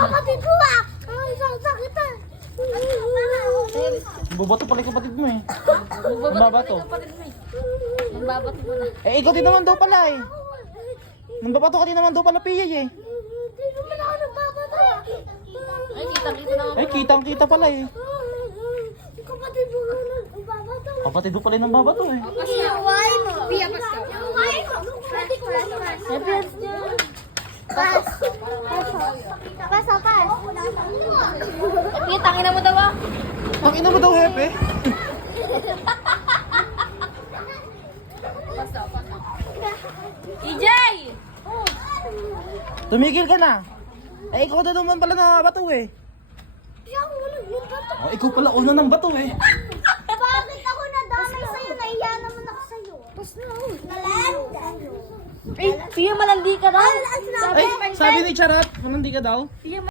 kapatid ko ah! Ay, sasakitan! Bubato pala yung kapatid mo eh. Nambabato. Nambabato mo na. Eh, ikaw din naman daw pala eh. Nambabato ka din naman daw pala, Pia eh. Hindi naman ako nagbabatay ah! Ay, kitang-kita na. Eh, kitang-kita pala eh. Kapatid mo nga nagbabatay. Kapatid mo pala yung nambabato eh. Iuway mo! Pia, pasko! Iuway mo! Pwede ko lang naman. Pas! Pas! Pas! Kitang ina mo daw ah. Tangina mo daw, Hepe. EJ! Tumigil ka na. Eh, ikaw na naman pala nambabato eh. Siya ako nagbabatay. Oh, ikaw pala una ng bato eh. Bakit ako nadamay sa'yo? Nahiya naman ako sa'yo. Pas na ako. Nalanda. Eh, Pia malandi ka daw. Ay, sabi ni Charat, malandi ka daw. Pia